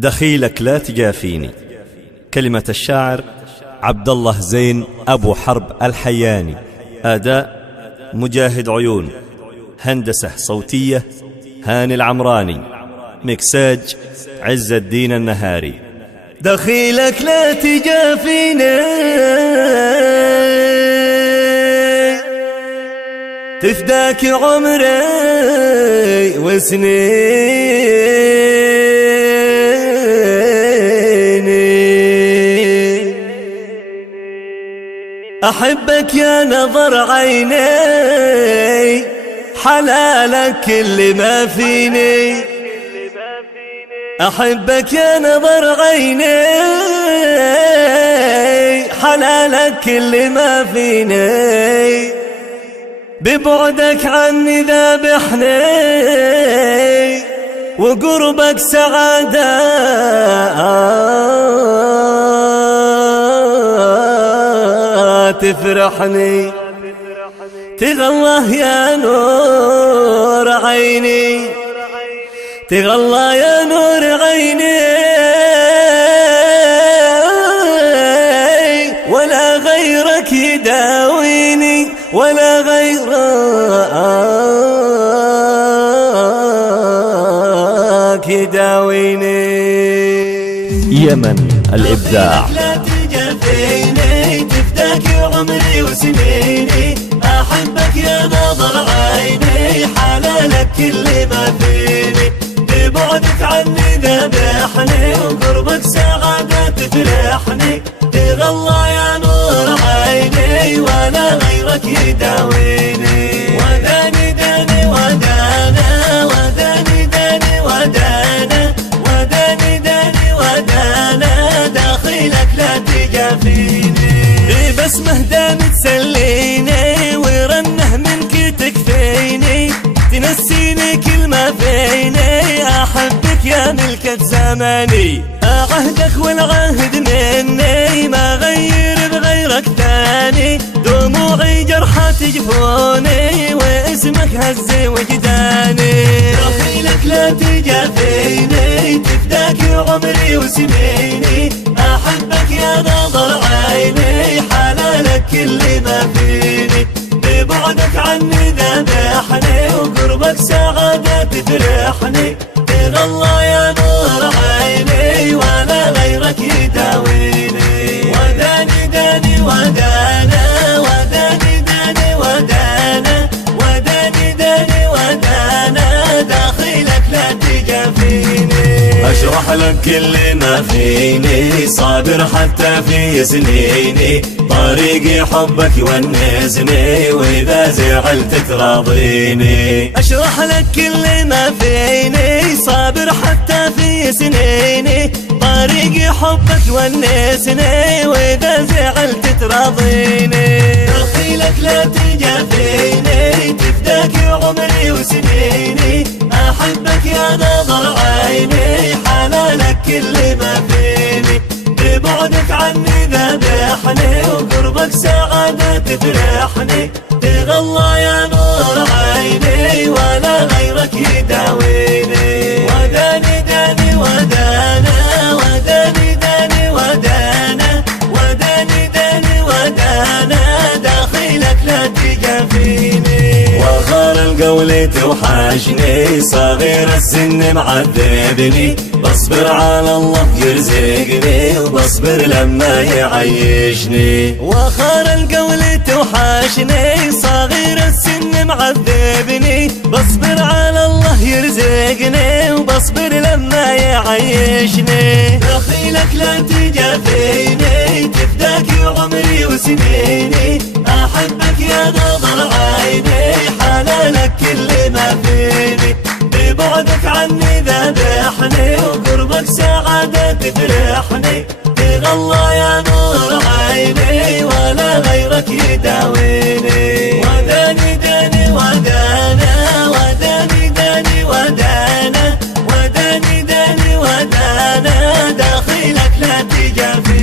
دخيلك لا تجافيني. كلمة الشاعر عبد الله زين أبو حرب الحياني. أداء مجاهد عيون. هندسة صوتية هاني العمراني. مكساج عز الدين النهاري. دخيلك لا تجافيني، تفداك عمري وسنيني. أحبك يا نظر عيني، حلالك اللي ما فيني. أحبك يا نظر عيني، حلالك اللي ما فيني. ببعدك عني ذابحني، وقربك سعادة تفرحني. تغلى يا نور عيني، تغلى يا نور عيني، ولا غيرك يداويني، ولا غيرك يداويني. يمن الإبداع. لا تجافيني، تفداك عمري وسنيني. أحبك يا نظر عيني، حلالك اللي ما فيني. ببعدك عني ذبحني، وقربك سعادة تفرحني. تغلى يا نور عيني، ولا غيرك يداويني. وداني داني ودانا، وداني داني ودانا، وداني داني ودانا. داخلك لا تجافيني، ببسمه دام تسليني، ورنه منك تكفيني. تنسيني كل ما فيني، أحبك يا ملكة زماني. عهدك والعهد مني، ما غير بغيرك ثاني. دموعي جرحى تجفوني، واسمك هز وجداني. دخيلك لا تجافيني، تفداك عمري وسنيني. أحبك يا نظر عيني، حلالك اللي ما فيني. ببعدك عني ذبحني، وقربك سعادة تفرحني. تغلى يا نور عيني، ولا غيرك يداويني. وداني داني ودانا، وداني داني ودانا، وداني داني ودانا. داخلك لا تجافيني، أشرح لك اللي ما فيني. صابر حتى في سنيني، طريقي حبك يونسني، وإذا زعلت تراضيني. أشرح لك اللي ما فيني، صابر حتى في سنيني. طريقي حبك يونسني، وإذا زعلت تراضيني. دخيلك لا تجافيني، تفداك عمري وسنيني. أحبك يا نظر عيني، حلالك اللي ما فيني. ببعدك عني ذبحني، وقربك سعادة تفرحني. تغلى يا نور عيني، ولا غيرك يداويني. وداني داني ودانا، وداني داني ودانا، وداني داني ودانا. داخلك لا تجافيني، وغار القول توحشني. صغير السن معذبني، بصبر على الله يرزقني، وبصبر لما يعيشني. وخار القول توحشني، صغير السن معذبني. بصبر على الله يرزقني، وبصبر لما يعيشني. دخيلك لا تجافيني، تفداك عمري وسنيني. أحبك يا نظر عيني، حلالك اللي ما فيني. ببعدك عني ذبحني، وقربك سعادة تفرحني. تغلى يا نور عيني، ولا غيرك يداويني. وداني داني ودانا، وداني داني ودانا، وداني داني ودانا. داخلك لا تجافيني.